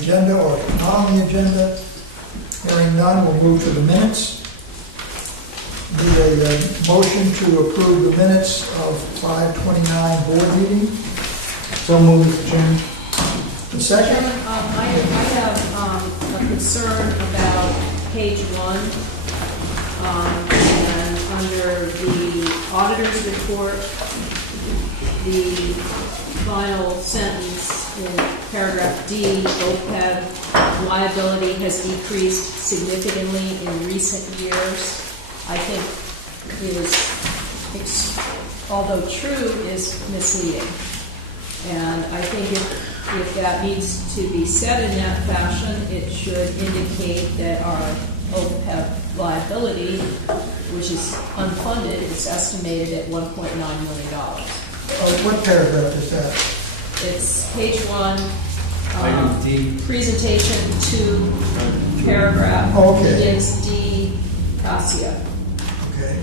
agenda or not on the agenda? Hearing none, we'll move to the minutes. Need a motion to approve the minutes of 5/29 board meeting. So moved, Mr. Chairman. The second? Chairman, I have a concern about page 1, and under the auditor's report, the final sentence in paragraph D, OPEB liability has decreased significantly in recent years. I think although true, is misleading. And I think if that needs to be said in that fashion, it should indicate that our OPEB liability, which is unfunded, is estimated at $1.9 million. Oh, what paragraph is that? It's page 1, Item D. presentation 2, paragraph, Okay. begins D, Cassia. Okay.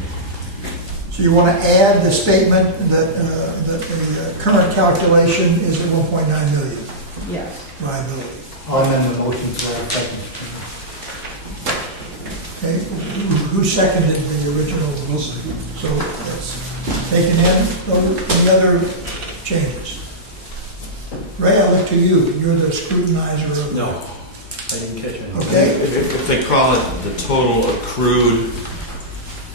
So you want to add the statement that the current calculation is at 1.9 million Yes. liability. I'll amend the motion to that effect, Mr. Okay. Who seconded the original? So that's taken in. Any other changes? Ray, I look to you. You're the scrutinizer of. No, I didn't catch it. Okay. If they call it the total accrued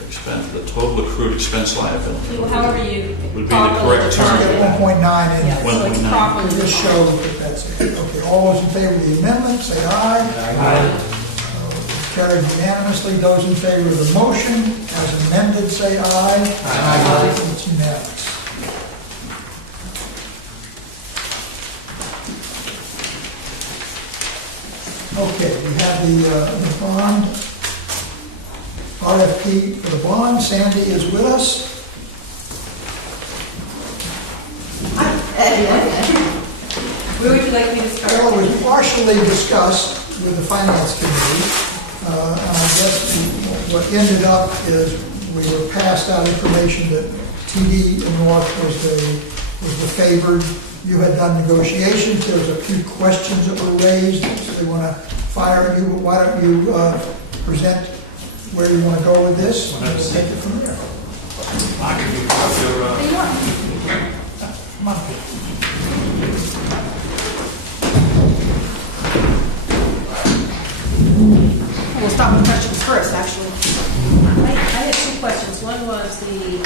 expense liability. However you Would be the correct term. Just get 1.9 in Yeah, there. so it's 1.9. properly Just show that that's it. Okay, all those in favor of the amendment, say aye. Carried unanimously. Those in favor of the motion as amended, say aye. Aye. It's unanimous. Okay, we have the bond, RFP for the bond. Sandy is with us. Where would you like me to start? Well, it was partially discussed with the Finance Committee, and I guess what ended up is we were passed out information that TD North was the favored. You had done negotiations. There was a few questions that were raised, so they want to fire you. Why don't you present where you want to go with this, and we'll take it from there. Come on. We'll start with questions first, actually. I had 2 questions. One was the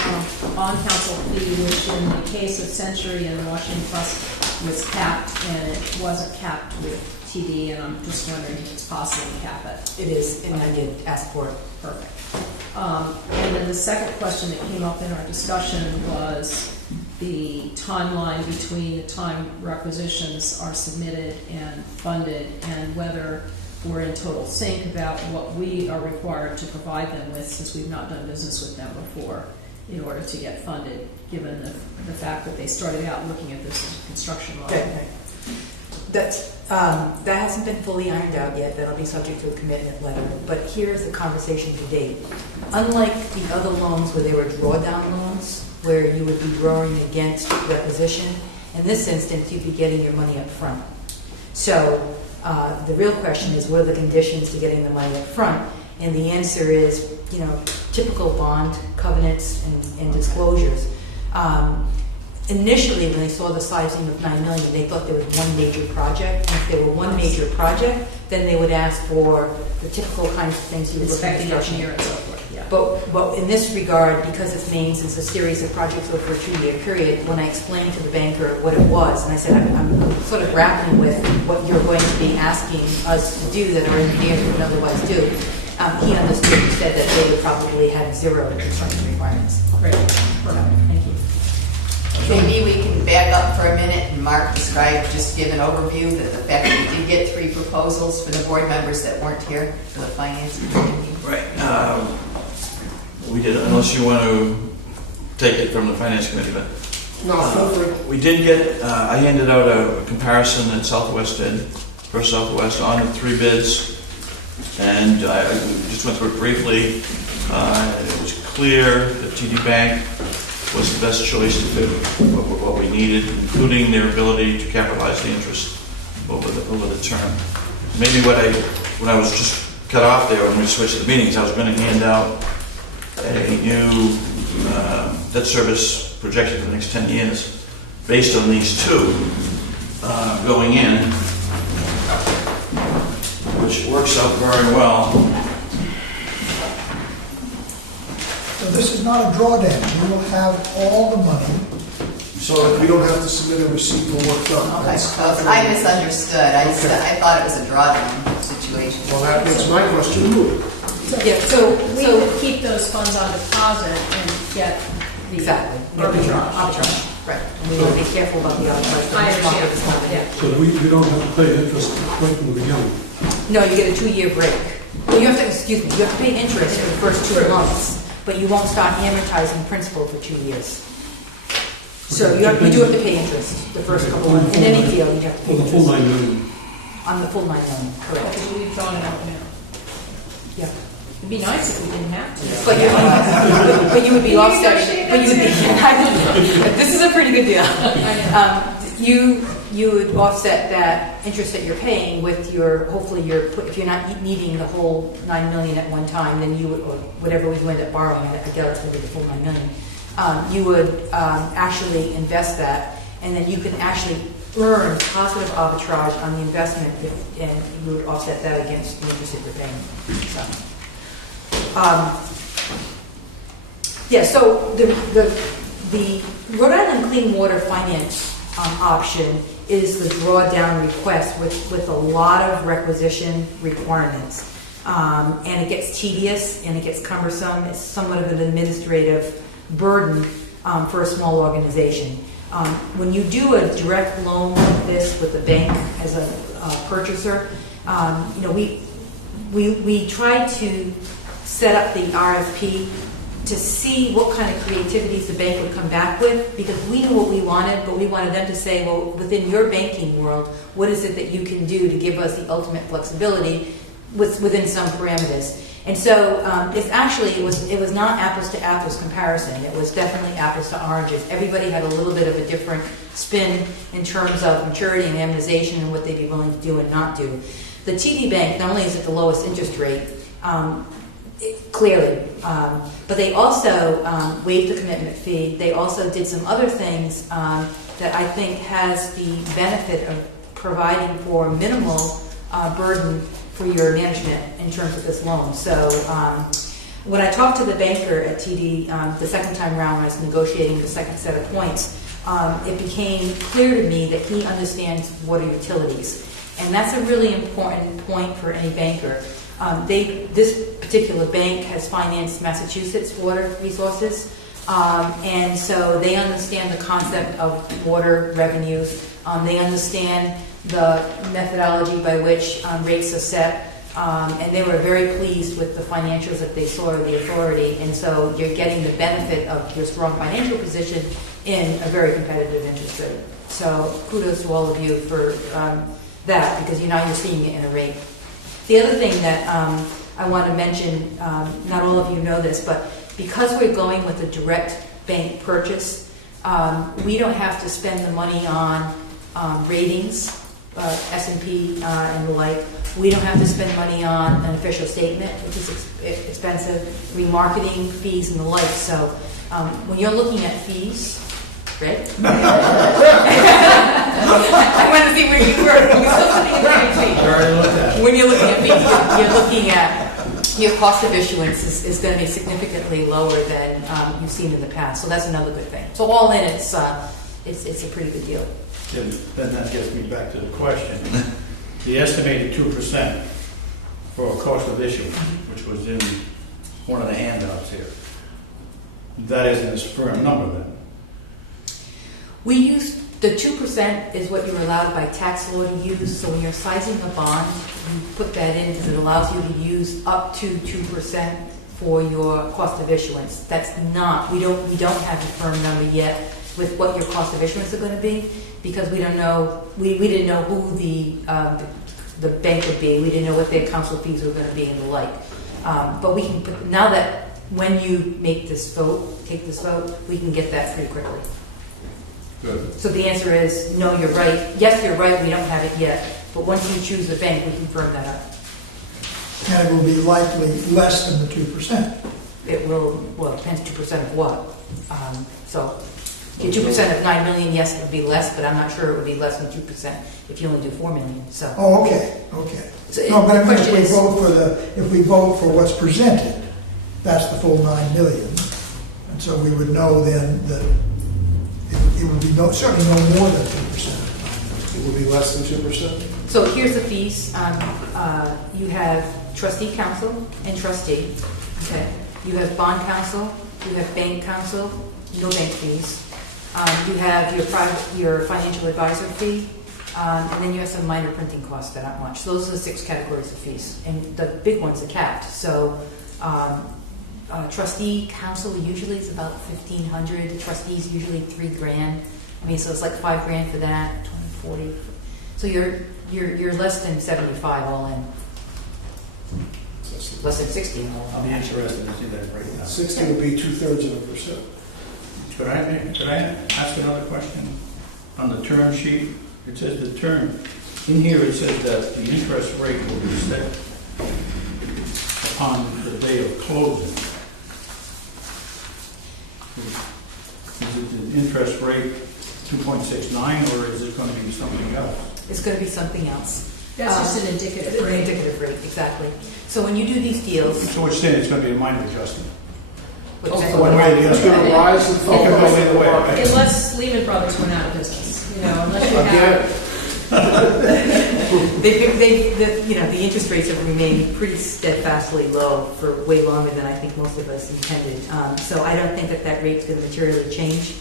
bond counsel fee, which in the case of Century and Washington Trust was capped, and it wasn't capped with TD, and I'm just wondering if it's possible to cap it. It is, and I did ask for it. Perfect. And then the second question that came up in our discussion was the timeline between the time requisitions are submitted and funded, and whether we're in total sync about what we are required to provide them with, since we've not done business with them before, in order to get funded, given the fact that they started out looking at this as a construction loan. Okay. That hasn't been fully ironed out yet. That'll be subject to a commitment letter. But here's the conversation to date. Unlike the other loans where they were drawdown loans, where you would be drawing against requisition, in this instance, you'd be getting your money up front. So the real question is, what are the conditions to getting the money up front? And the answer is, typical bond covenants and disclosures. Initially, when they saw the sizing of $9 million, they thought there was one major project. And if there were one major project, then they would ask for the typical kinds of things you would look at Inspecting engineer and so forth, yeah. But in this regard, because it's named as a series of projects over a 2-year period, when I explained to the banker what it was, and I said, I'm sort of grappling with what you're going to be asking us to do that our engineers wouldn't otherwise do, he understood and said that they would probably have 0 construction requirements. Great. Perfect. Thank you. Maybe we can back up for a minute and Mark described, just give an overview that the fact that we did get 3 proposals for the board members that weren't here for the finance committee. Right. We did, unless you want to take it from the finance committee, but we did get. I handed out a comparison that Southwest did for Southwest on the 3 bids, and I just went through it briefly. It was clear that TD Bank was the best choice to do what we needed, including their ability to capitalize the interest over the term. Maybe when I was just cut off there when we switched the meetings, I was going to hand out a new debt service projection for the next 10 years based on these two going in, which works out very well. So this is not a drawdown. We will have all the money. So we don't have to submit a receipt for work done. Okay, That's- I misunderstood. Okay. I thought it was a drawdown situation. Well, that makes my question moot. Yeah, so, We so, would keep those funds on deposit and get the exactly. arbitrage. Arbitrage, right. And we want to be careful about the arbitrage. I understand, yeah. So we don't have to pay interest right from the beginning. No, you get a 2-year break. Well, you have to, excuse me, you have to pay interest for the first 2 months, but you won't start amortizing principal for 2 years. So you do have to pay interest the first couple of months. In any field, you have to For pay the full interest. 9 million. On the full 9 million, correct. Because we've drawn it out now. Yeah. It'd be nice if we didn't have to. But you would be Can you offsetting, negotiate but you would be, that this is a pretty good deal. I know. You would offset that interest that you're paying with your, hopefully if you're not needing the whole 9 million at one time, then you would, or whatever we end up borrowing, I doubt it's going to be the full 9 million. You would actually invest that, and then you can actually earn positive arbitrage on the investment, and you would offset that against the interest that you're paying. So, yeah. So the Rhode Island Clean Water Finance option is the drawdown request with a lot of requisition requirements, and it gets tedious and it gets cumbersome. It's somewhat of an administrative burden for a small organization. When you do a direct loan like this with the bank as a purchaser, we try to set up the RFP to see what kind of creativities the bank would come back with, because we knew what we wanted, but we wanted them to say, well, within your banking world, what is it that you can do to give us the ultimate flexibility within some parameters? And so it was not apples to apples comparison. It was definitely apples to oranges. Everybody had a little bit of a different spin in terms of maturity and amortization and what they'd be willing to do and not do. The TD Bank, not only is it the lowest interest rate, clearly, but they also waived the commitment fee. They also did some other things that I think has the benefit of providing for minimal burden for your management in terms of this loan. So when I talked to the banker at TD the second time around when I was negotiating the second set of points, it became clear to me that he understands water utilities. And that's a really important point for any banker. This particular bank has financed Massachusetts water resources, and so they understand the concept of water revenues. They understand the methodology by which rates are set, and they were very pleased with the financials that they saw of the authority. And so you're getting the benefit of your strong financial position in a very competitive interest rate. So kudos to all of you for that, because now you're seeing it in a rate. The other thing that I want to mention, not all of you know this, but because we're going with a direct bank purchase, we don't have to spend the money on ratings, S&P and the like. We don't have to spend money on an official statement, which is expensive, remarketing fees and the like. So when you're looking at fees, right? I want to see where you were. When you're looking at fees, you're looking at your cost of issuance is going to be significantly lower than you've seen in the past. So that's another good thing. So all in, it's a pretty good deal. Then that gets me back to the question. The estimated 2% for a cost of issuance, which was in one of the handouts here, that isn't a firm number then? We use the 2% is what you're allowed by tax law to use. So when you're sizing a bond, you put that in because it allows you to use up to 2% for your cost of issuance. That's not, we don't have a firm number yet with what your cost of issuance are going to be, because we don't know, we didn't know who the bank would be. We didn't know what their counsel fees were going to be and the like. But we can put, now that when you make this vote, take this vote, we can get that pretty quickly. Good. So the answer is no, you're right. Yes, you're right. We don't have it yet, But once you choose the bank, we can firm that up. And it will be likely less than the 2%. It will, well, it depends 2% of what. So, if you're 2% of 9 million, yes, it would be less, but I'm not sure it would be less than 2% if you only do 4 million, so. Oh, okay, okay. So No, but the I mean, question is, if we vote for what's presented, that's the full 9 million. And so we would know then that it would be certainly no more than 2%. It would be less than 2%? so here's the fees. You have trustee council and trustee, okay? You have bond council, you have bank council, no bank fees. You have your financial advisor fee, and then you have some minor printing costs that aren't much. So those are the 6 categories of fees, and the big ones are capped. So trustee council usually is about $1,500. Trustees usually $3,000. I mean, so it's like $5,000 for that, 20, 40. So you're less than 75 all in. Less than 60 all I'll in. be interested to see that breakdown. 60 would be 2/3%. Could I ask another question? On the term sheet, it says the term, in here it says that the interest rate will be set upon the day of closing. Is it the interest rate 2.69 or is it going to be something else? It's going to be something else. That's just an indicative An rate. indicative rate, exactly. So when you do these deals, So we're saying it's going to be a minor adjustment. what's that? So one way or the It's other. going to rise and fall. It could go either way, right? Unless Lehman Brothers went out of business, unless you Again, have, The interest rates have remained pretty steadfastly low for way longer than I think most of us intended. So I don't think that rate's going to materially change.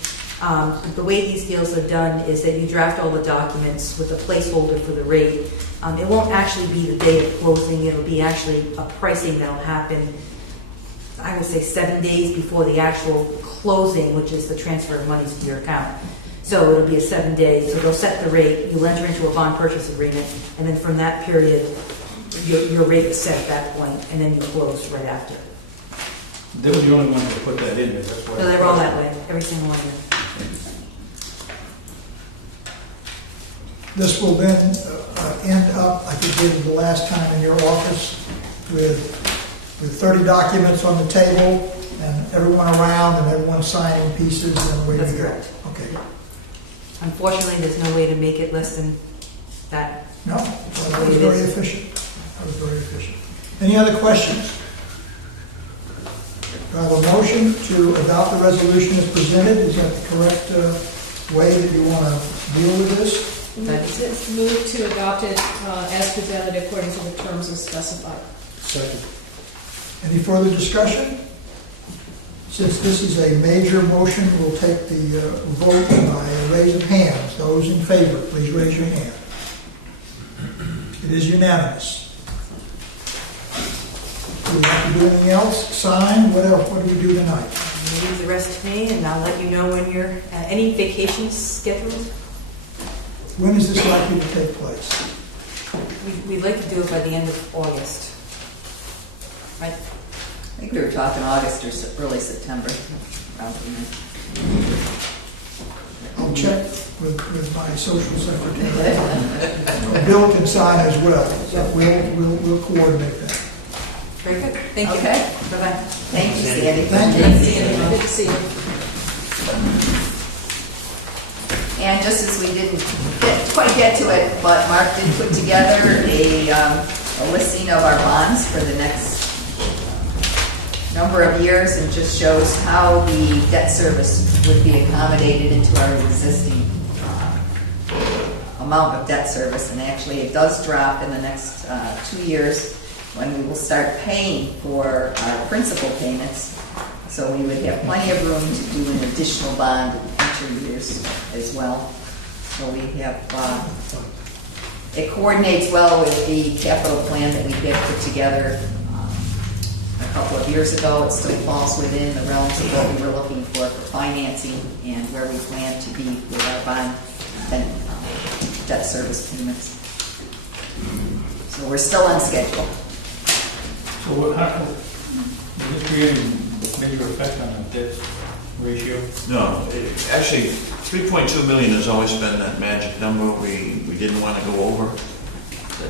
The way these deals are done is that you draft all the documents with a placeholder for the rate. It won't actually be the day of closing. It'll be actually a pricing that'll happen, I would say 7 days before the actual closing, which is the transfer of monies to your account. So it'll be a 7 days. So they'll set the rate. You'll enter into a bond purchase agreement, and then from that period, your rate is set at that point, and then you close right after. They were the only ones that put that in there, that's why. So they're all that way, every single one of them. This will then end up, like it did the last time in your office, with 30 documents on the table, and everyone around, and everyone signing pieces, and away we That's go. correct. Okay. Unfortunately, there's no way to make it less than that. No, well, that was very efficient. That was very efficient. Any other questions? Do I have a motion to adopt the resolution as presented? Is that the correct way that you want to deal with this? That is it. move to adopt it as presented according to the terms as specified. Second. Any further discussion? Since this is a major motion, we'll take the vote by a raise of hands. Those in favor, please raise your hand. It is unanimous. Do we have to do anything else? Sign? What else? What do we do tonight? Leave the rest to me, and I'll let you know when you're, any vacations scheduled? When is this likely to take place? We'd like to do it by the end of August. Right? I think we were talking August or early September. around there. I'll check with my social secretary. Bill can sign as well, so we'll coordinate that. Very good. Thank you. Okay. Bye-bye. Thank you, Sandy. Thank you. Good to see you. And just as we didn't quite get to it, but Mark did put together a listing of our bonds for the next number of years, and just shows how the debt service would be accommodated into our existing amount of debt service. And actually it does drop in the next 2 years when we will start paying for our principal payments. So we would have plenty of room to do an additional bond in future years as well. So we have, it coordinates well with the capital plan that we had put together a couple of years ago. It still falls within the realms of what we were looking for financing and where we plan to be with our bond and debt service payments. So we're still on schedule. So what happened, will this create a major effect on the debt ratio? No, actually, 3.2 million has always been that magic number we didn't want to go over.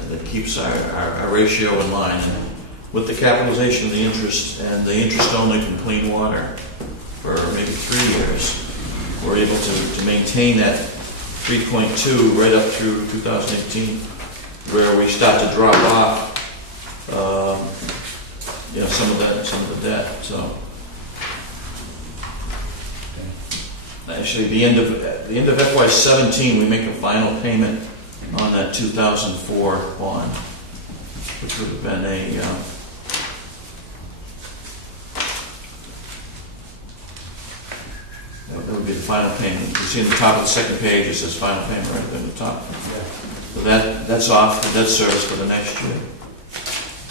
that keeps our ratio in line. And with the capitalization of the interest and the interest only from clean water for maybe 3 years, we're able to maintain that 3.2 right up through 2018, where we start to drop off, some of the debt. So actually, the end of FY17, we make a final payment on that 2004 bond, which would have been that would be the final payment. You see in the top of the second page, it says final payment right there at the top. So that's off the debt service for the next year.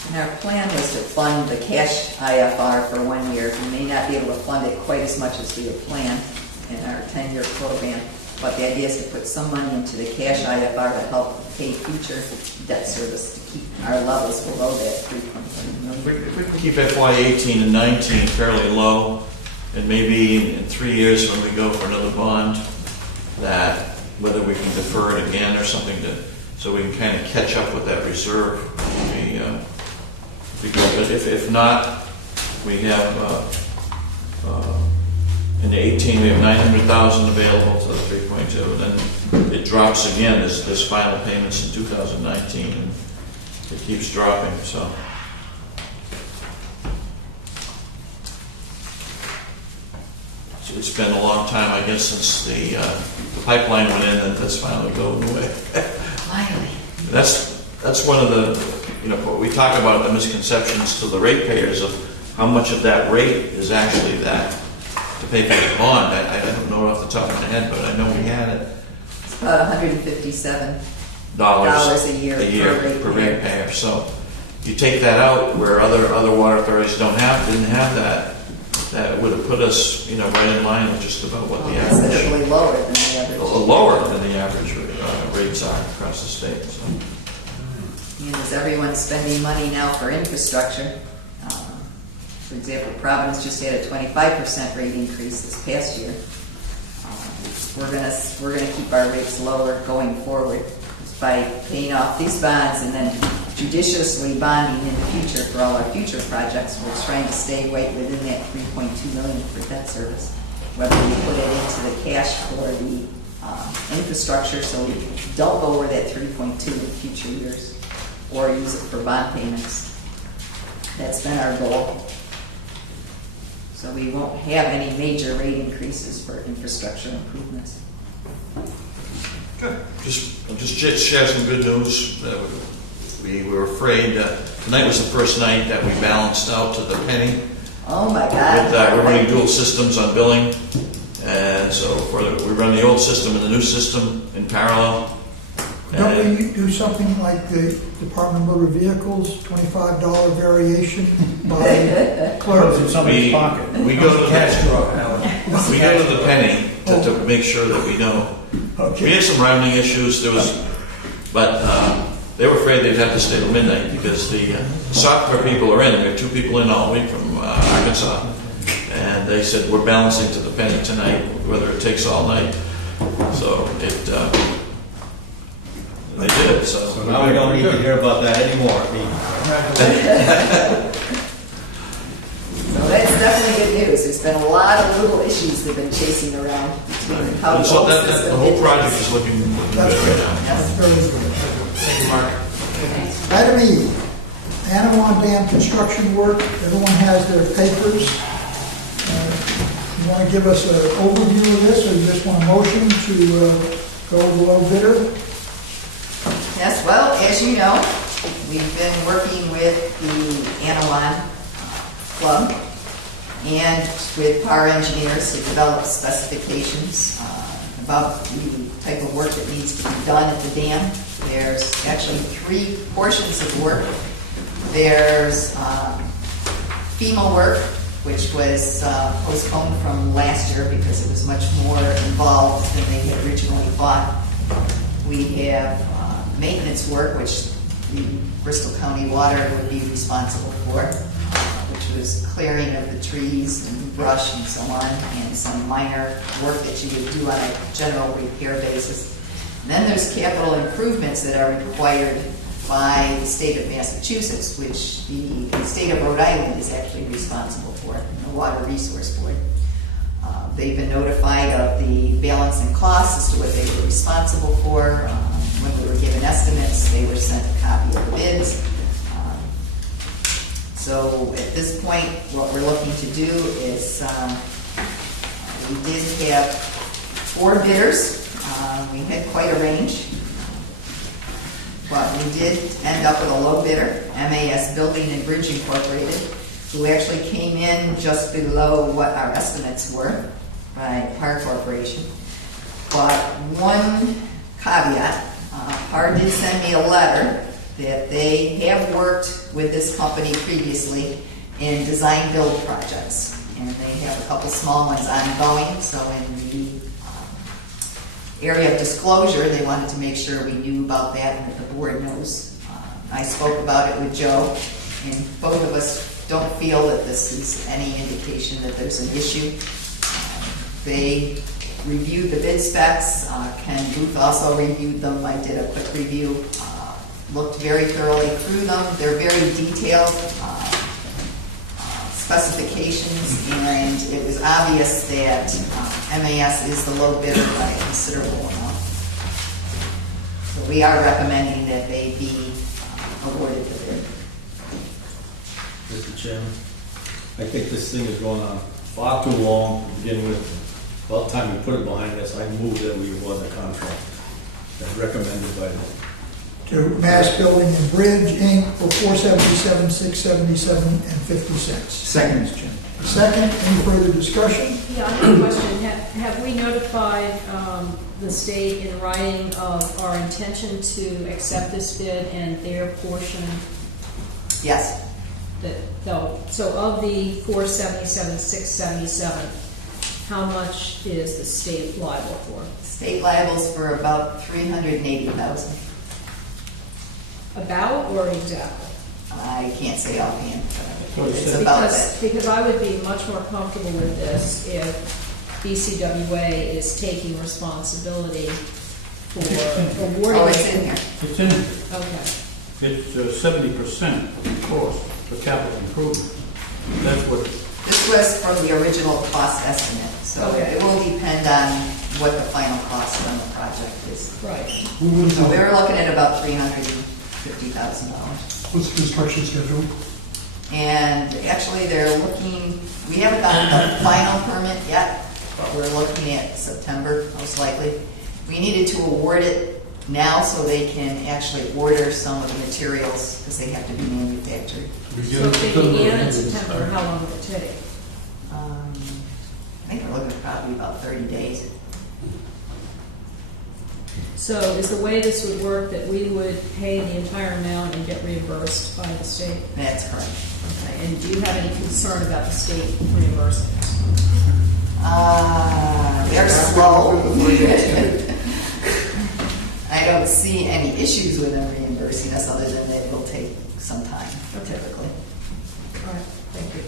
And our plan was to fund the cash IFR for 1 year. We may not be able to fund it quite as much as we had planned in our 10-year program, but the idea is to put some money into the cash IFR to help pay future debt service to keep our levels below that 3.3 million. If we can keep FY18 and 19 fairly low, and maybe in 3 years when we go for another bond, that whether we can defer it again or something so we can kind of catch up with that reserve. But if not, we have in the 18 we have 900,000 available to the 3.2, and then it drops again as final payments in 2019, and it keeps dropping. So it's been a long time, I guess, since the pipeline went in, and that's finally going away. Finally. That's one of the, we talk about the misconceptions to the ratepayers of how much of that rate is actually that to pay for the bond. I don't know off the top of my head, but I know we had it. It's about $157 a year per ratepayer. So you take that out where other water authorities didn't have that. That would have put us, right in line with just about what the average. Considerably lower than the average. Lower than the average rates are across the state. So. And as everyone's spending money now for infrastructure, for example, Providence just had a 25% rate increase this past year. We're gonna keep our rates lower going forward by paying off these bonds and then judiciously bonding in the future for all our future projects. We're trying to stay right within that 3.2 million for debt service. Whether we put it into the cash for the infrastructure so we don't go over that 3.2 in future years, or use it for bond payments. That's been our goal. So we won't have any major rate increases for infrastructure improvements. Good. Just share some good news. We were afraid tonight was the first night that we balanced out to the penny. Oh my God. We're running dual systems on billing, and so we run the old system and the new system in parallel. Don't we do something like the Department of Motor Vehicles, $25 variation by clerk? In somebody's pocket. We go to the cash draw, Alan. We go to the penny to make sure that we know. Okay. We had some rounding issues. But they were afraid they'd have to stay till midnight because the software people are in. There are 2 people in all week from Arkansas, and they said we're balancing to the penny tonight, whether it takes all night. So they did. So now we don't need to hear about that anymore. So that's definitely good news. There's been a lot of little issues that have been chasing around between how the so whole the system whole project is looking That's good right now. That's very good. Thank you, Mark. Item E, Anawan Dam construction work. Everyone has their papers. You want to give us an overview of this, or you just want a motion to go with the low bidder? Yes, well, as you know, we've been working with the Anawan Club and with our engineers to develop specifications about the type of work that needs to be done at the dam. There's actually 3 portions of work. There's FEMA work, which was postponed from last year because it was much more involved than they had originally thought. We have maintenance work, which the Bristol County Water would be responsible for, which was clearing of the trees and brush and so on, and some minor work that you would do on a general repair basis. And then there's capital improvements that are required by the state of Massachusetts, which the state of Rhode Island is actually responsible for, the Water Resource Board. They've been notified of the balance and costs as to what they were responsible for. When we were given estimates, they were sent a copy of the bids. So at this point, what we're looking to do is, we did have 4 bidders. We had quite a range. But we did end up with a low bidder, MAS Building and Bridge Incorporated, who actually came in just below what our estimates were by Par Corporation. But one caveat, Par did send me a letter that they have worked with this company previously in design build projects. And they have a couple small ones ongoing, so in the area of disclosure, they wanted to make sure we knew about that and that the board knows. I spoke about it with Joe, and both of us don't feel that this is any indication that there's an issue. They reviewed the bid specs. Ken Booth also reviewed them. I did a quick review, looked very thoroughly through them. They're very detailed specifications, and it was obvious that MAS is the low bidder by a considerable amount. So we are recommending that they be awarded the bid. Mr. Chairman, I think this thing is going on far too long to begin with. About time we put it behind us, I move that we award the contract as recommended by the... To Mass Building and Bridge, Inc. for $477, $677, and 50 cents. Second, Mr. Chairman. Second, any further discussion? Yeah, I have a question. Have we notified the state in writing of our intention to accept this bid and their portion? Yes. So of the $477, $677, how much is the state liable for? State liables for about $380,000. About or exactly? I can't say offhand, but it's Because- about that. Because I would be much more comfortable with this if BCWA is taking responsibility for awarding. Oh, it's in here. It's in, Okay. it's 70% of the cost for capital improvement. That's what, This was from the original cost estimate, so Okay. it will depend on what the final cost on the project is. Right. So we were looking at about $350,000. What's the construction schedule? And actually, they're looking, we haven't gotten the final permit yet, but we're looking at September, most likely. We needed to award it now so they can actually order some of the materials because they have to be manufactured. So if they began in September, how long would it take? I think we're looking at probably about 30 days. So is the way this would work that we would pay the entire amount and get reimbursed by the state? That's correct. Okay. And do you have any concern about the state reimbursing us? They're slow. I don't see any issues with them reimbursing us other than that it will take some time, typically. All right, thank you.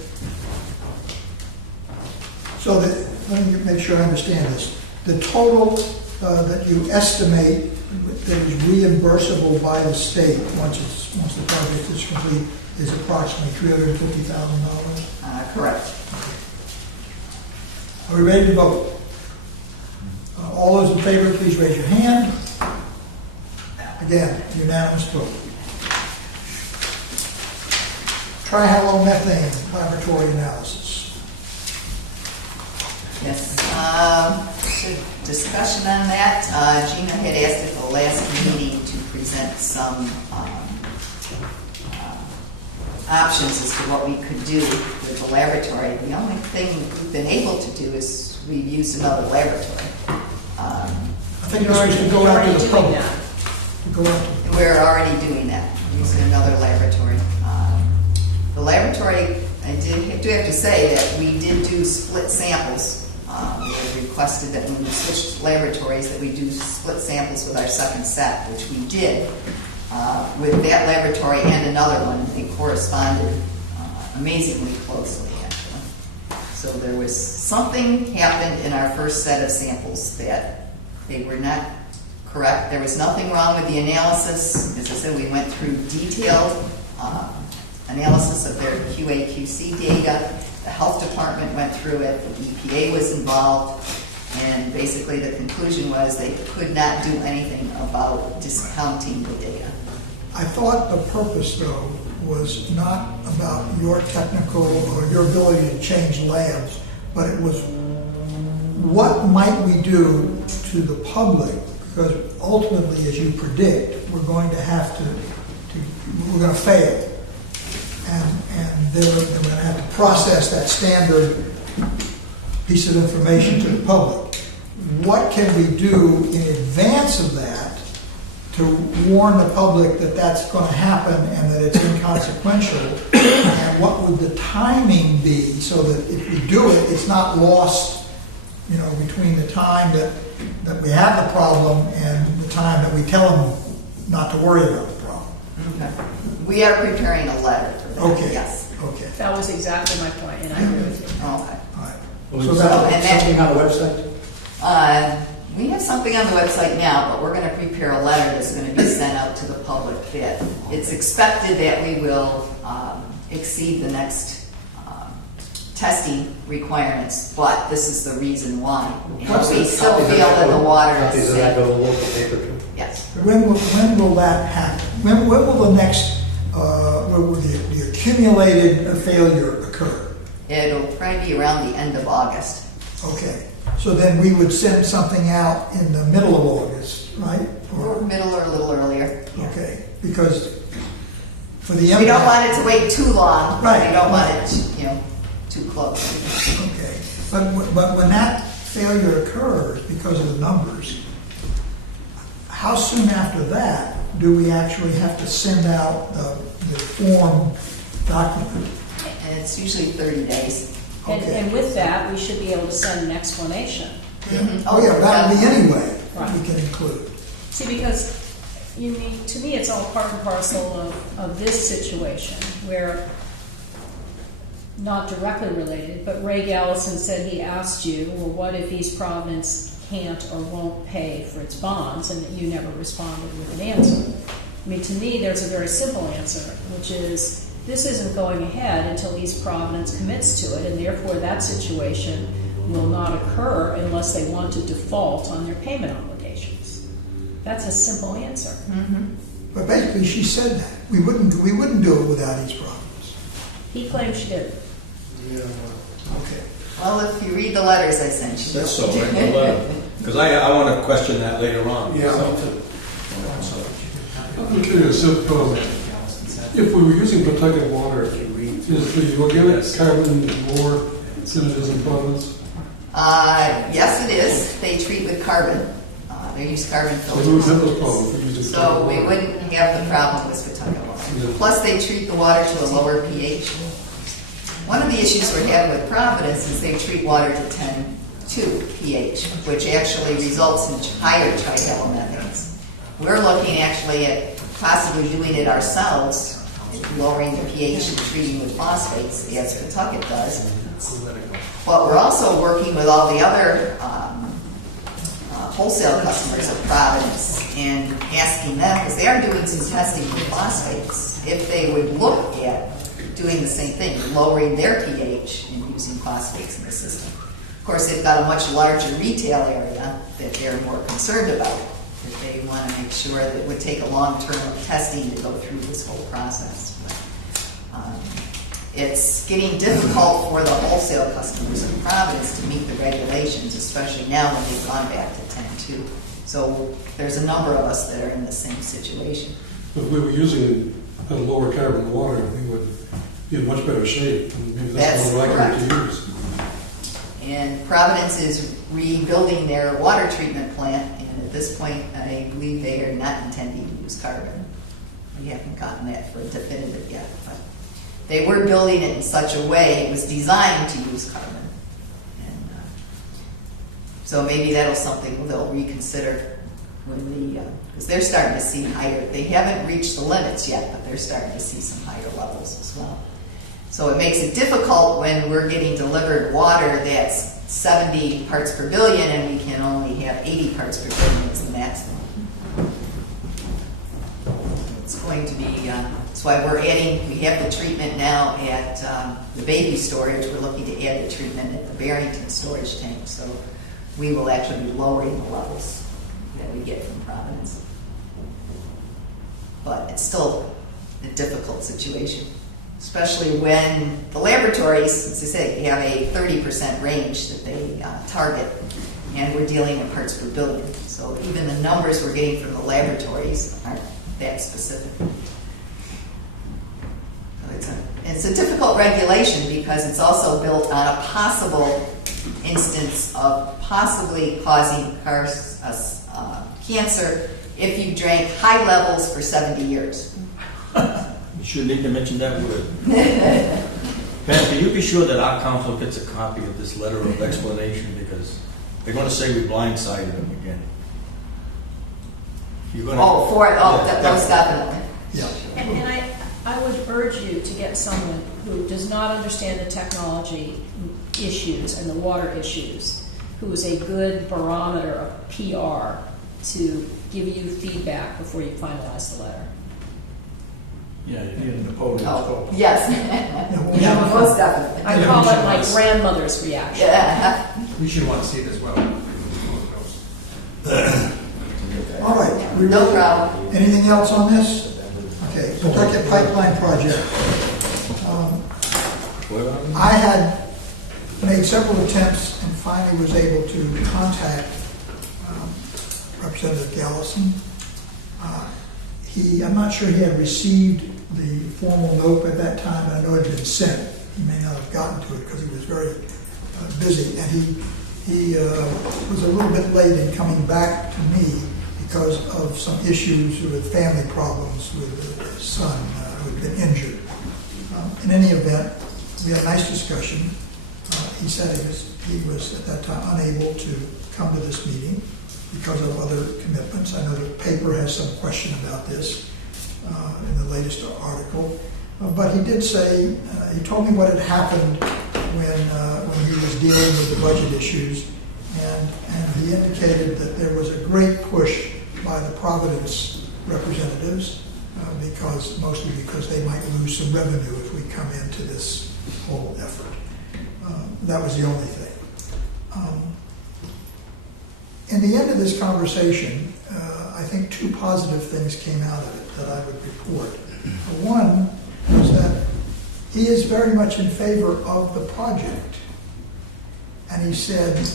So let me make sure I understand this. The total that you estimate that is reimbursable by the state once the project is complete is approximately $350,000? Correct. Are we ready to vote? All those in favor, please raise your hand. Again, unanimous vote. Trihalomethane laboratory analysis. Yes. Good discussion on that. Gina had asked at the last meeting to present some options as to what we could do with the laboratory. The only thing we've been able to do is we've used another laboratory. I think this was to go out to the Doing public. that. To go out to- We're already doing that, using another laboratory. The laboratory, I do have to say that we did do split samples. We had requested that when we switched laboratories that we do split samples with our second set, which we did. With that laboratory and another one, they corresponded amazingly closely, actually. So there was something happened in our first set of samples that they were not correct. There was nothing wrong with the analysis. As I said, we went through detailed analysis of their QA/QC data. The health department went through it. The EPA was involved. And basically the conclusion was they could not do anything about discounting the data. I thought the purpose, though, was not about your technical or your ability to change labs, but it was what might we do to the public, because ultimately, as you predict, we're going to have we're going to fail. And they're going to have to process that standard piece of information to the public. What can we do in advance of that to warn the public that that's going to happen and that it's inconsequential? And what would the timing be so that if we do it, it's not lost, between the time that we have the problem and the time that we tell them not to worry about the problem? Okay. We are preparing a letter for that. Okay. Yes. Okay. That was exactly my point, and I agree with you. Okay. All right. So and that- something on the website? We have something on the website now, but we're going to prepare a letter that's going to be sent out to the public that it's expected that we will exceed the next testing requirements, but this is the reason why. We still feel that the water is Copies of that safe. go to local paper too? Yes. When will that happen? When will the next, when will the accumulated failure occur? It'll probably be around the end of August. Okay, so then we would send something out in the middle of August, right? Or middle or a little earlier. Okay, because for the We don't impact. want it to wait too long. Right. We don't want it, too close. Okay, but when that failure occurs because of the numbers, how soon after that do we actually have to send out the form document? And it's usually 30 days. And with that, we should be able to send an explanation. Oh, yeah, that would be anyway, Right. we can include. See, because to me, it's all part and parcel of this situation where, not directly related, but Ray Gallison said he asked you, well, what if East Providence can't or won't pay for its bonds, and that you never responded with an answer. I mean, to me, there's a very simple answer, which is this isn't going ahead until East Providence commits to it, and therefore that situation will not occur unless they want to default on their payment obligations. That's a simple answer. But basically, she said that. We wouldn't do it without East Providence. He claims she did. Yeah. Okay. Well, if you read the letters I sent you. That's so, right? Because I want to question that later on. Yeah, so. me too. I'm curious, if we were using Pawtucket water, is the organic carbon more than it is in Providence? Yes, it is. They treat with carbon. They use carbon So we would have filters. those problems if we're using So Pawtucket we water. wouldn't have the problem with Pawtucket water. Yeah. Plus, they treat the water to a lower pH. One of the issues we're having with Providence is they treat water to 10.2 pH, which actually results in higher trihalomethanes. We're looking actually at possibly doing it ourselves, lowering the pH and treating with phosphates, as Pawtucket does. But we're also working with all the other wholesale customers of Providence and asking them, because they are doing some testing with phosphates, if they would look at doing the same thing, lowering their pH and using phosphates in the system. Of course, they've got a much larger retail area that they're more concerned about, that they want to make sure that it would take a long term of testing to go through this whole process. It's getting difficult for the wholesale customers in Providence to meet the regulations, especially now when they've gone back to 10.2. So there's a number of us that are in the same situation. If we were using a lower carbon water, we would be in much better shape, and maybe that's That's more likely to correct. use. And Providence is rebuilding their water treatment plant, and at this point, I believe they are not intending to use carbon. We haven't gotten that for definitive yet, but they were building it in such a way, it was designed to use carbon. And so maybe that'll something they'll reconsider when because they're starting to see higher, they haven't reached the limits yet, but they're starting to see some higher levels as well. So it makes it difficult when we're getting delivered water that's 70 parts per billion and we can only have 80 parts per billion as the maximum. going to be, that's why we're adding, we have the treatment now at the baby storage. We're looking to add the treatment at the Barrington storage tank. So we will actually be lowering the levels that we get from Providence. But it's still a difficult situation, especially when the laboratories, as I say, have a 30% range that they target, and we're dealing in parts per billion. So even the numbers we're getting from the laboratories aren't that specific. So it's a difficult regulation because it's also built on a possible instance of possibly causing cancer if you drank high levels for 70 years. You should need to mention that word. Pam, can you be sure that our council gets a copy of this letter of explanation, because they're going to say we blindsided them again. You're going to, Those definitely. Yeah. And I would urge you to get someone who does not understand the technology issues and the water issues, who is a good barometer of PR to give you feedback before you finalize the letter. Yeah, you need an opposing Oh, scope. yes. Yeah, most definitely. I call it my grandmother's reaction. Yeah. We should want to see it as well. All right. We No ready? problem. Anything else on this? Okay, Pawtucket Pipeline Project. I had made several attempts and finally was able to contact Representative Gallison. I'm not sure he had received the formal note at that time. I know it had been sent. He may not have gotten to it because he was very busy, and he was a little bit late in coming back to me because of some issues with family problems with his son who had been injured. In any event, we had a nice discussion. He said he was at that time unable to come to this meeting because of other commitments. I know the paper has some question about this in the latest article. But he did say, he told me what had happened when he was dealing with the budget issues, and he indicated that there was a great push by the Providence representatives, mostly because they might lose some revenue if we come into this whole effort. That was the only thing. In the end of this conversation, I think two positive things came out of it that I would report. One was that he is very much in favor of the project. And he said,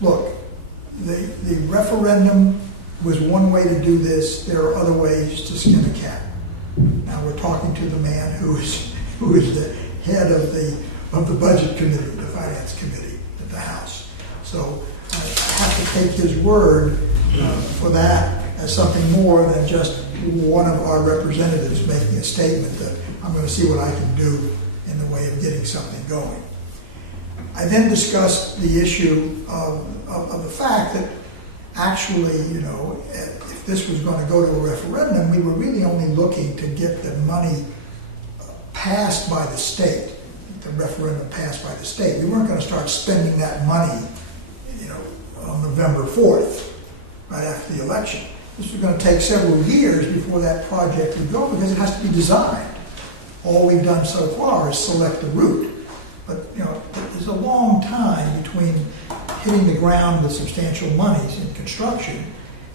look, the referendum was one way to do this. There are other ways to skin a cat. Now we're talking to the man who is the head of the budget committee, the finance committee at the House. So I have to take his word for that as something more than just one of our representatives making a statement that I'm going to see what I can do in the way of getting something going. I then discussed the issue of the fact that actually, if this was going to go to a referendum, we were really only looking to get the money passed by the state, the referendum passed by the state. We weren't going to start spending that money, on November 4th, right after the election. This was going to take several years before that project would go because it has to be designed. All we've done so far is select the route. But, there's a long time between hitting the ground with substantial monies in construction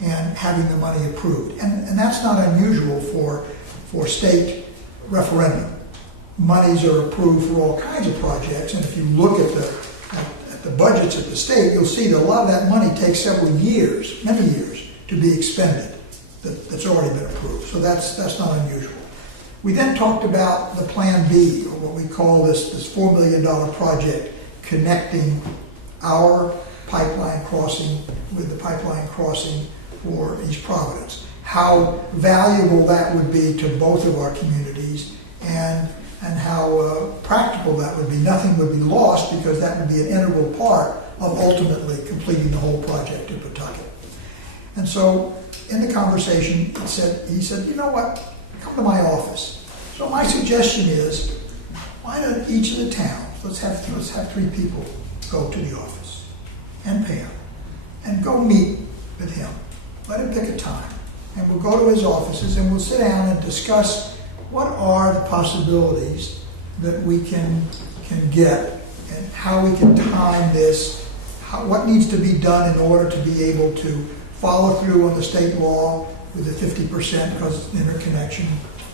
and having the money approved. And that's not unusual for state referendum. Monies are approved for all kinds of projects, and if you look at the budgets at the state, you'll see that a lot of that money takes several years, many years, to be expended that's already been approved. So that's not unusual. We then talked about the Plan B, or what we call this $4 million project connecting our pipeline crossing with the pipeline crossing for East Providence. How valuable that would be to both of our communities, and how practical that would be. Nothing would be lost because that would be an integral part of ultimately completing the whole project in Pawtucket. And so in the conversation, he said, you know what, come to my office. So my suggestion is, why don't each of the towns, let's have 3 people go to the office and Pam and go meet with him. Let him pick a time and we'll go to his offices and we'll sit down and discuss what are the possibilities that we can get and how we can time this, what needs to be done in order to be able to follow through on the state law with the 50% because it's interconnection.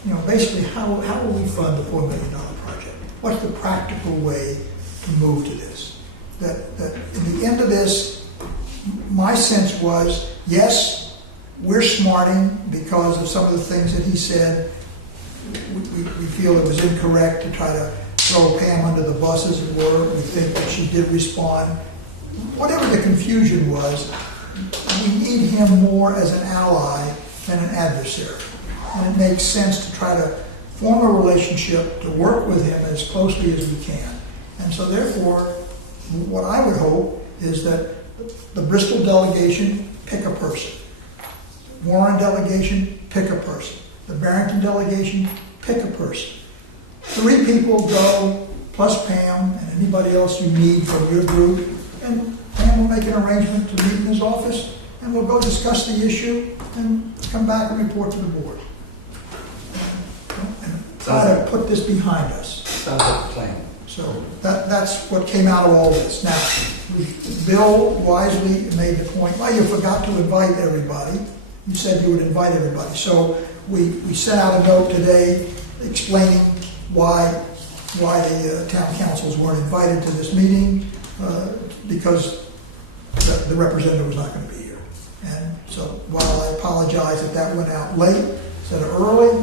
You know, basically, how will we fund the $4 million project? What's the practical way to move to this? That in the end of this, my sense was, yes, we're smarting because of some of the things that he said. We feel it was incorrect to try to throw Pam under the bus, as it were. We think that she did respond. Whatever the confusion was, we need him more as an ally than an adversary. And it makes sense to try to form a relationship, to work with him as closely as we can. And so therefore, what I would hope is that the Bristol delegation pick a person. Warren delegation, pick a person. The Barrington delegation, pick a person. 3 people go, plus Pam and anybody else you need from your group, and Pam will make an arrangement to meet in his office, and we'll go discuss the issue and come back and report to the board. And try to put this behind us. Sounds like a plan. So that's what came out of all this. Now, Bill wisely made the point, well, you forgot to invite everybody. You said you would invite everybody. So we sent out a note today explaining why the town councils weren't invited to this meeting, because the representative was not going to be here. And so while I apologize that that went out late instead of early,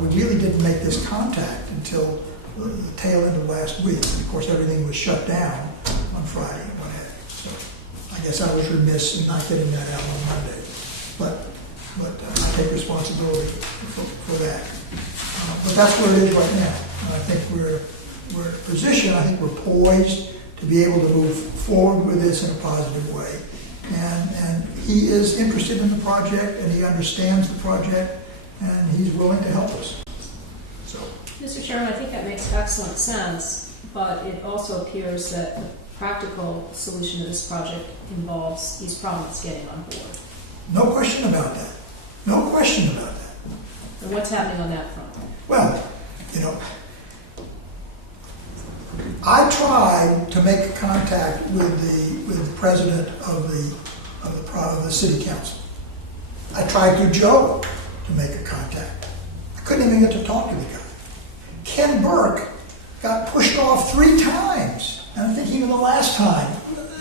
we really didn't make this contact until the tail end of last week. And of course, everything was shut down on Friday and what have you. So I guess I was remiss in not getting that out on Monday. But I take responsibility for that. But that's where it is right now. And I think we're in a position, I think we're poised to be able to move forward with this in a positive way. And he is interested in the project, and he understands the project, and he's willing to help us. So, Mr. Chairman, I think that makes excellent sense, but it also appears that the practical solution to this project involves East Providence getting on board. no question about that. No question about that. And what's happening on that front? Well, you know, I tried to make contact with the president of the city council. I tried through Joe to make a contact. I couldn't even get to talk to the guy. Ken Burke got pushed off 3 times, and I think even the last time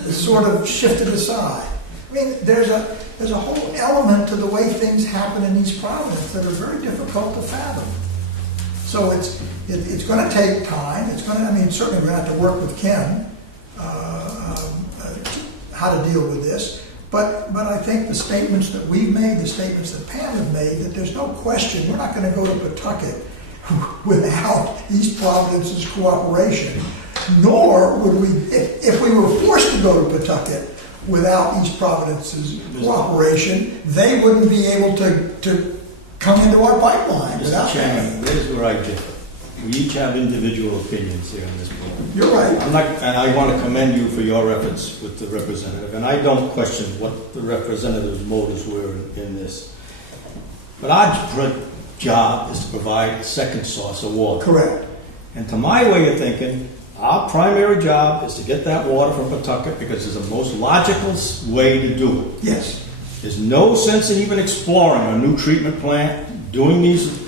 it sort of shifted aside. I mean, there's a whole element to the way things happen in East Providence that are very difficult to fathom. So it's going to take time. It's going to, I mean, certainly we're going to have to work with Ken how to deal with this. But I think the statements that we've made, the statements that Pam have made, that there's no question we're not going to go to Pawtucket without East Providence's cooperation. Nor would we, if we were forced to go to Pawtucket without East Providence's cooperation, they wouldn't be able to come into our pipeline. Mr. Chairman, this is where I differ. We each have individual opinions here on this board. You're right. And I want to commend you for your efforts with the representative, and I don't question what the representative's motives were in this. But our job is to provide a second source of water. Correct. And to my way of thinking, our primary job is to get that water from Pawtucket because it's the most logical way to do it. Yes. There's no sense in even exploring a new treatment plant, doing these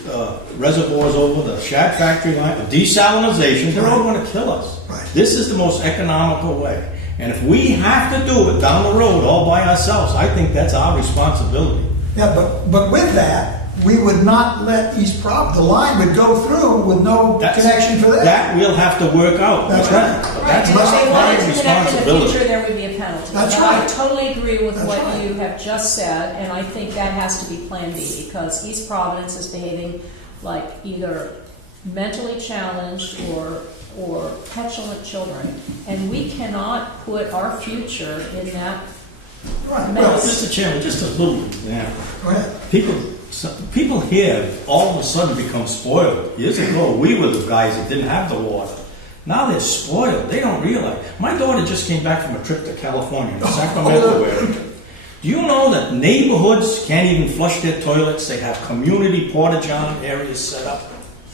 reservoirs over the Shad factory line, desalinization. They're all going to kill us. Right. This is the most economical way. And if we have to do it down the road all by ourselves, I think that's our responsibility. Yeah, but with that, we would not let East Providence, the line would go through with no connection for that. That we'll have to work out. That's right. That's And if they my wanted to connect in the responsibility. future, there would be a penalty. That's And right. I totally agree with That's what right. you have just said, and I think that has to be Plan B, because East Providence is behaving like either mentally challenged or petulant children, and we cannot put our future in that Right. Well, mess. Mr. Chairman, just a little example. Go ahead. People here all of a sudden become spoiled. Years ago, we were the guys that didn't have the water. Now they're spoiled. They don't realize. My daughter just came back from a trip to California, to Sacramento area. Do you know that neighborhoods can't even flush their toilets? They have community porta-john areas set up.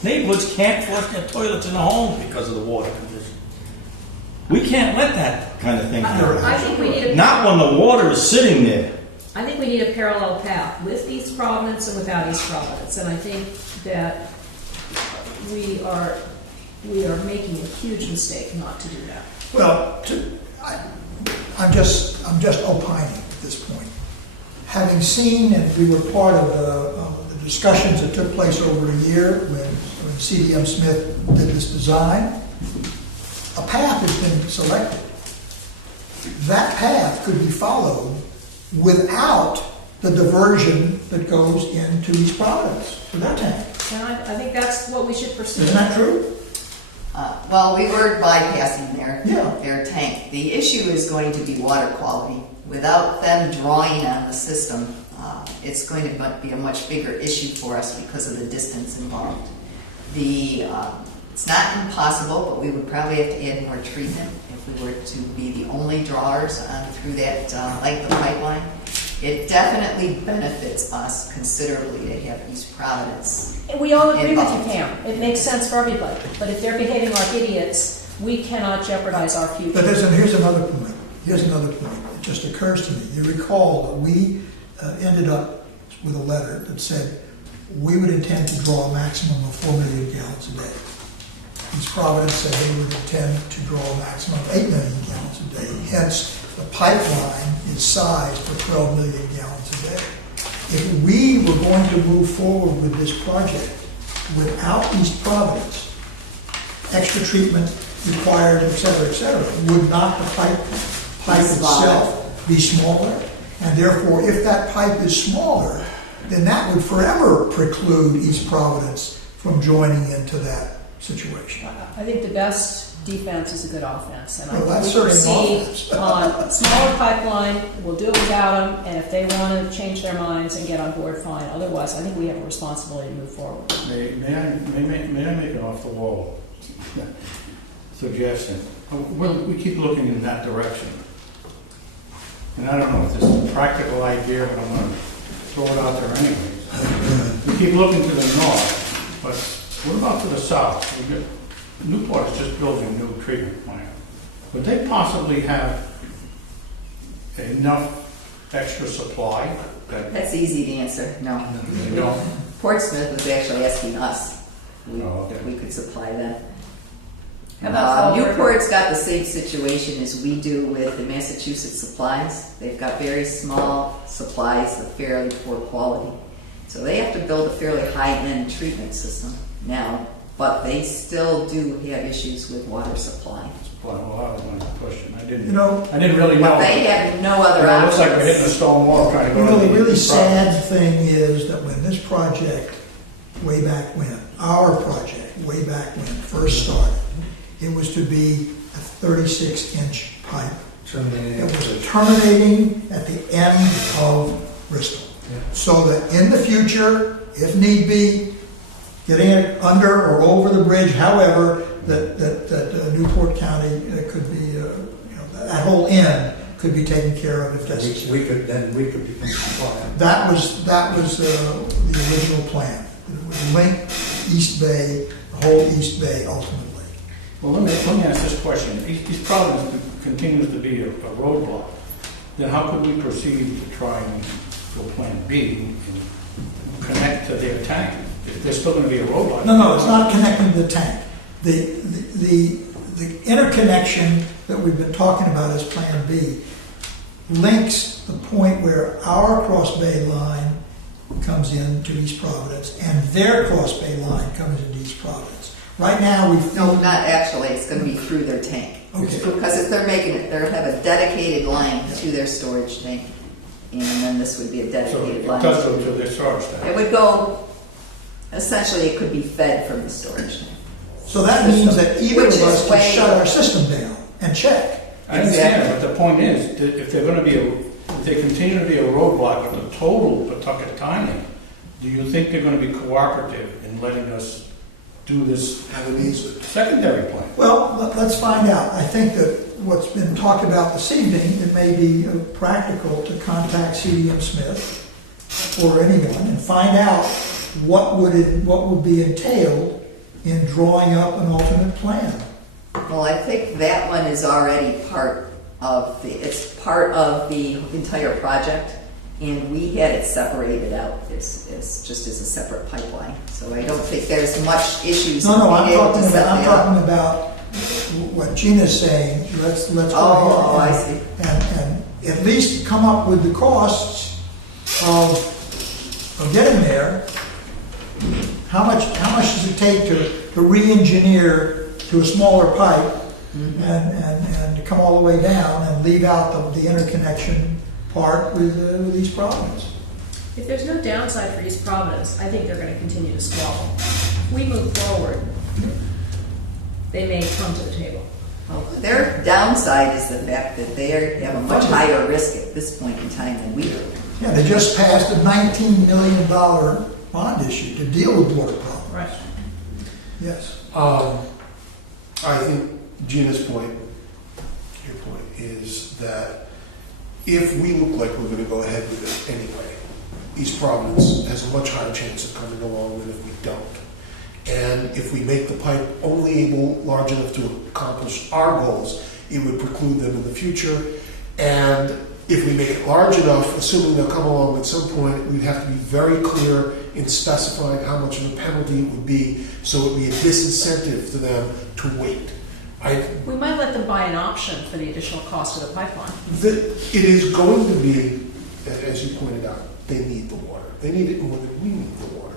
Neighborhoods can't flush their toilets in their homes because of the water condition. We can't let that kind of thing happen. I think we need Not when the water is sitting there. I think we need a parallel path with East Providence and without East Providence, and I think that we are making a huge mistake not to do that. Well, I'm just opining at this point. Having seen, and we were part of the discussions that took place over a year when CDM Smith did this design, a path has been selected. That path could be followed without the diversion that goes into East Providence to that tank. And I think that's what we should pursue. Isn't that true? Well, we were bypassing Yeah. their tank. The issue is going to be water quality. Without them drawing on the system, it's going to be a much bigger issue for us because of the distance involved. It's not impossible, but we would probably have to add more treatment if we were to be the only drawers through that length of pipeline. It definitely benefits us considerably to have East Providence. And we all agree with you, involved. Pam. It makes sense for everybody. But if they're behaving like idiots, we cannot jeopardize our future. But here's another point. Here's another point. It just occurs to me. You recall that we ended up with a letter that said we would intend to draw a maximum of 4 million gallons a day. East Providence said they would intend to draw a maximum of 8 million gallons a day. Hence, the pipeline is sized for 12 million gallons a day. If we were going to move forward with this project without East Providence, extra treatment required, et cetera, would not the pipe itself be smaller? And therefore, if that pipe is smaller, then that would forever preclude East Providence from joining into that situation. I think the best defense is a good offense. And Well, I that's think we certainly an proceed offense. on smaller pipeline, we'll do it without them, and if they want to change their minds and get on board, fine. Otherwise, I think we have a responsibility to move forward. May I make an off-the-wall suggestion? Well, we keep looking in that direction. And I don't know if this is a practical idea, but I'm going to throw it out there anyways. We keep looking to the north, but what about to the south? Newport is just building a new treatment plant. Would they possibly have enough extra supply that That's easy to answer. No. they don't? Portsmouth was actually asking us Oh, if okay. we could supply them. How about Fall River? Newport's got the same situation as we do with the Massachusetts supplies. They've got very small supplies of fairly poor quality. So they have to build a fairly high-end treatment system now, but they still do have issues with water supply. Well, I was going to question. I didn't really know. But they have no other It looks like we're hitting a options. stone wall trying to You go know, to the really East Providence. sad thing is that when this project, way back when, our project, way back when, first started, it was to be a 36-inch pipe. It was terminating at the end of Bristol. So that in the future, if need be, getting it under or over the bridge, however, that Newport County could be, that whole end could be taken care of if necessary. We could be compliant. That was the original plan. It would link East Bay, the whole East Bay ultimately. Well, let me ask this question. East Providence continues to be a roadblock. Then how could we proceed to try and go Plan B and connect to their tank? If there's still going to be a roadblock. No, it's not connecting to the tank. The interconnection that we've been talking about as Plan B links the point where our cross bay line comes into East Providence and their cross bay line comes into East Providence. Right now, No, not actually. It's going to be through their tank. Okay. Because if they're making it, they have a dedicated line to their storage tank. And then this would be a So dedicated it line. does go to their storage tank. It would go, essentially, it could be fed from the storage tank. So that means that either of Which is us can way- shut our system down and check. I understand, but the point is, that if they're going to be if they continue to be a roadblock in the total Pawtucket timing, do you think they're going to be cooperative in letting us do this secondary plan? Well, let's find out. I think that what's been talked about this evening, it may be practical to contact CDM Smith or anyone and find out what would be entailed in drawing up an alternate plan. Well, I think that one is already part of it's part of the entire project, and we had it separated out as just as a separate pipeline. So I don't think there's much issues. No, I'm being able to talking set about, that up. what Gina's saying. Let's go Oh, ahead I see. and at least come up with the costs of getting there. How much does it take to re-engineer to a smaller pipe and to come all the way down and leave out the interconnection part with East Providence? If there's no downside for East Providence, I think they're going to continue to squabble. If we move forward, they may come to the table. Well, their downside is the fact that they have a much higher risk at this point in time than we do. Yeah, they just passed a $19 million bond issue to deal with water problems. Right. Yes. I think Gina's point, your point, is that if we look like we're going to go ahead with it anyway, East Providence has a much higher chance of coming along than if we don't. And if we make the pipe only large enough to accomplish our goals, it would preclude them in the future. And if we make it large enough, assuming they'll come along at some point, we'd have to be very clear in specifying how much of a penalty it would be, so it would be a disincentive to them to wait. We might let them buy an option for the additional cost of the pipeline. It is going to be, as you pointed out, they need the water. They need it more than we need the water.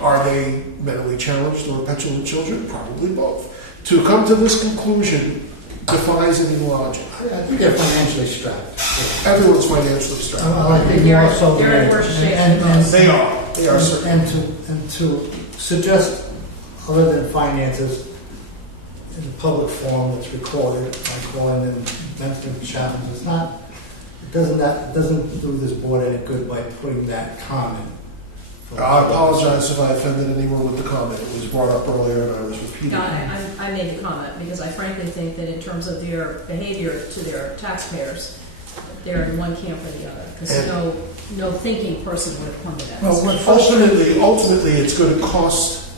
Are they mentally challenged or petulant children? Probably both. To come to this conclusion defies any logic. I think they're financially strapped. Everyone's financially strapped. I think They're- more so they're in than- worse shape and- than and- most. They are. They are certain. And to suggest, other than finances, in the public forum that's recorded, by calling them mentally challenged, it's not, it doesn't do this board any good by putting that comment. I apologize if I offended anyone with the comment. It was brought up earlier and I was repeating. No, I made the comment because I frankly think that in terms of their behavior to their taxpayers, they're in one camp or the other. Because no thinking person would have come to that. Well, decision. Ultimately, it's going to cost,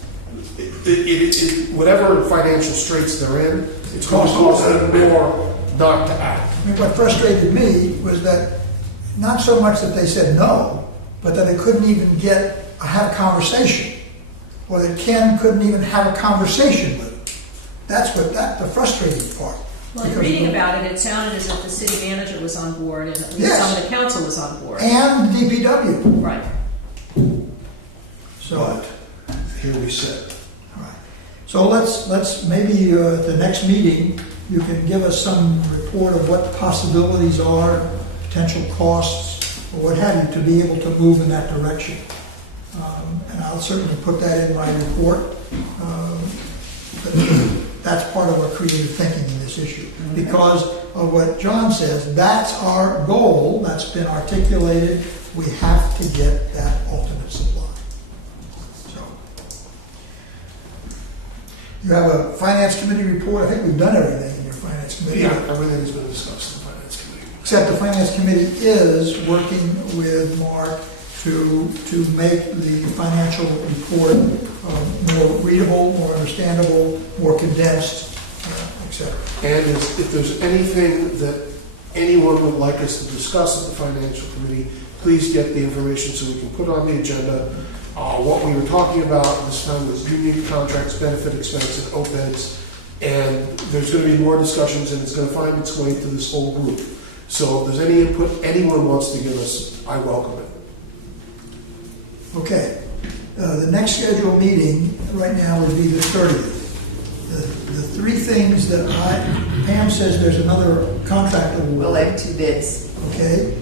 whatever financial straits they're in, it's going to cost them more not to act. I mean, what frustrated me was that not so much that they said no, but that they couldn't even have a conversation, or that Ken couldn't even have a conversation with them. That's the frustrating part. Well, in Because reading about it, it sounded as if the city manager was on board and at least Yes. some of the council was on board. And DPW. Right. So, But here we sit. all right. So let's maybe at the next meeting, you can give us some report of what possibilities are, potential costs, or what have you, to be able to move in that direction. And I'll certainly put that in my report. But that's part of our creative thinking in this issue. Because of what John says, that's our goal, that's been articulated. We have to get that alternate supply. So, you have a finance committee report. I think we've done everything in your finance committee. Yeah, everything's been discussed in the finance committee. Except the finance committee is working with Mark to make the financial report more readable, more understandable, more condensed, etc. And if there's anything that anyone would like us to discuss at the financial committee, please get the information so we can put on the agenda. What we were talking about this time was union contracts, benefit expense, and OPEBs. And there's going to be more discussions, and it's going to find its way to this whole group. So if there's any input anyone wants to give us, I welcome it. Okay. The next scheduled meeting right now would be the 30th. The three things that Pam says there's another contract award. We'll have 2 bids. Okay.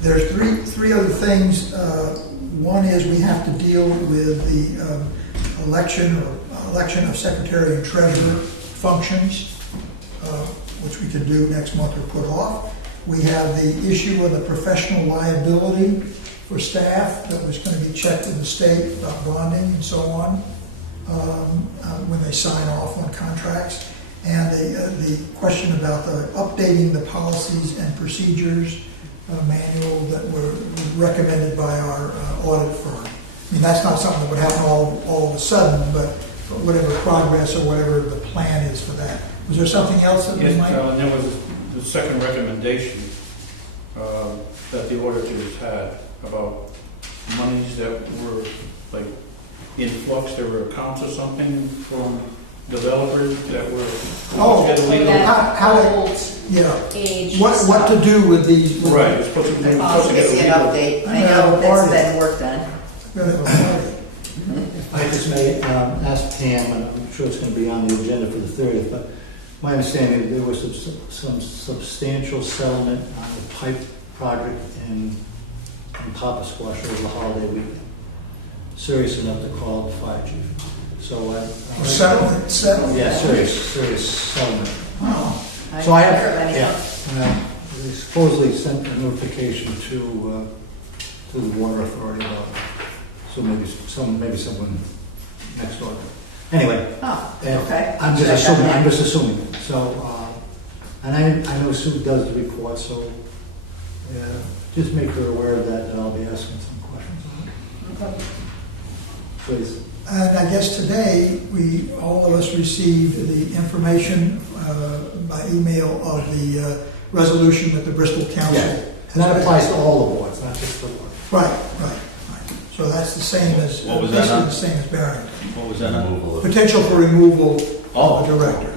There's three other things. One is we have to deal with the election of secretary and treasurer functions, which we can do next month or put off. We have the issue of the professional liability for staff that was going to be checked with the state about bonding and so on when they sign off on contracts. and the question about updating the policies and procedures manual that were recommended by our audit firm. I mean, that's not something that would happen all of a sudden, but whatever progress or whatever the plan is for that. Was there something else that we Yes, might? and there was the second recommendation that the auditors had about monies that were like in flux. There were accounts or something from developers that were. Oh, get illegal. how to- Old Yeah. age What stuff. to do with these? Right, it's supposed to be. Give you an update. I know that's been worked on. Gonna have a party. If I just may ask Pam, and I'm sure it's going to be on the agenda for the 30th, but my understanding, there was some substantial settlement on the pipe project in Papa Squash over the holiday weekend. Serious enough to call the fire chief. So Settled? Yeah, serious settlement. Oh, So I haven't heard have, anything. yeah, they supposedly sent a notification to the water authority about it. So maybe someone next door. Anyway, Oh, and okay. I'm just Check on assuming, that. I'm just assuming. So, and I know Sue does the report, so just make her aware of that, and I'll be asking some questions on it. Okay. Please. and I guess today, all of us received the information by email of the resolution that the Bristol Council. Yeah, and that applies to all the boards, not just the board. Right. So that's the same as, What was that basically on? the same as Barrington. What was that on? Potential for removal Oh. of a director.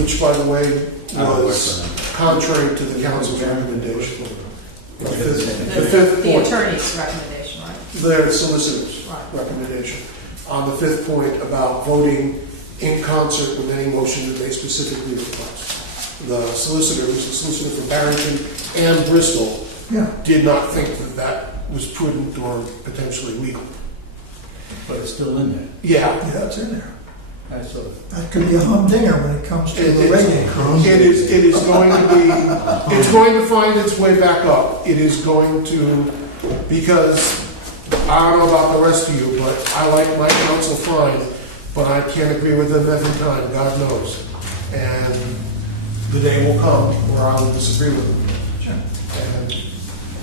Which, by the way, Oh, was contrary to the council's recommendation. The The fifth the point, attorney's recommendation, right? their solicitor's Right. recommendation. On the fifth point about voting in concert with any motion that they specifically request. The solicitor, who's the solicitor for Barrington and Bristol, Yeah. did not think that that was prudent or potentially legal. But it's still in there. Yeah, Yeah, it's in there. That's a. That could be a humdinger when it comes to the rate increase. it is going to be, it's going to find its way back up. It is going to, because I don't know about the rest of you, but I like my counsel fine, but I can't agree with them every time, God knows. And the day will come where I will disagree with them. And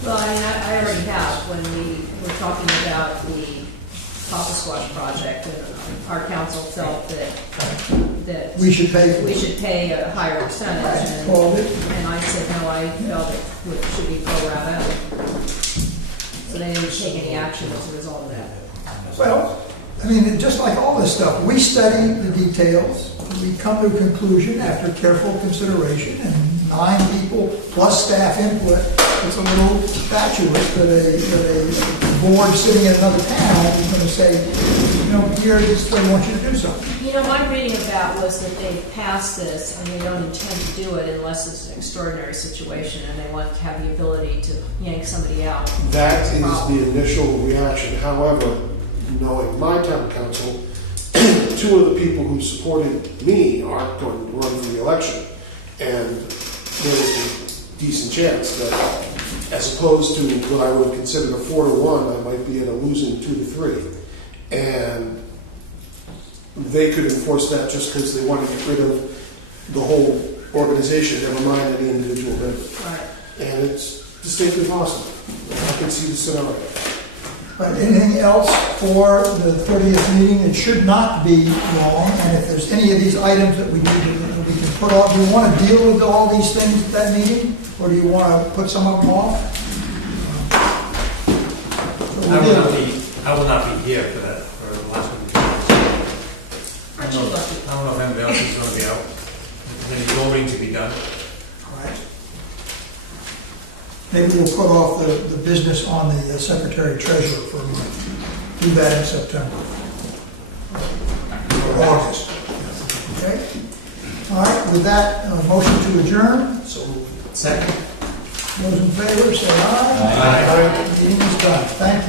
Well, I mean, I already have, when we were talking about the Papa Squash project, our council felt that We should pay. we should pay a higher percentage. And Well, and I said, no, I felt it should be pro rata. So they didn't take any action as a result of that. Well, I mean, just like all this stuff, we study the details, we come to a conclusion after careful consideration, and 9 people plus staff input. It's a little fatuous that a board sitting in another town is going to say, here, this is the way we want you to do something. You know, my reading of that was that they passed this and they don't intend to do it unless it's an extraordinary situation and they want to have the ability to yank somebody out. that is the initial reaction. However, knowing my town council, 2 of the people who supported me aren't going to run for the election. And there was a decent chance that, as opposed to what I would consider a 4-1, I might be at a losing 2-3. And they could enforce that just because they want to get rid of the whole organization, never mind any individual member. Right. And it's distinctly possible. I can see the scenario. But anything else for the 30th meeting? It should not be long, and if there's any of these items that we can put off, do you want to deal with all these things at that meeting, or do you want to put some of them off? I will not be here for that, for the last one. Aren't you lucky? I don't know if anybody else is going to be out. There's any voting to be done. All right. Maybe we'll put off the business on the secretary-treasurer for a month. Do that in September. Or August. Okay? All right, with that, motion to adjourn. So, second. Those in favor, say aye. Aye. Meeting is done. Thank you.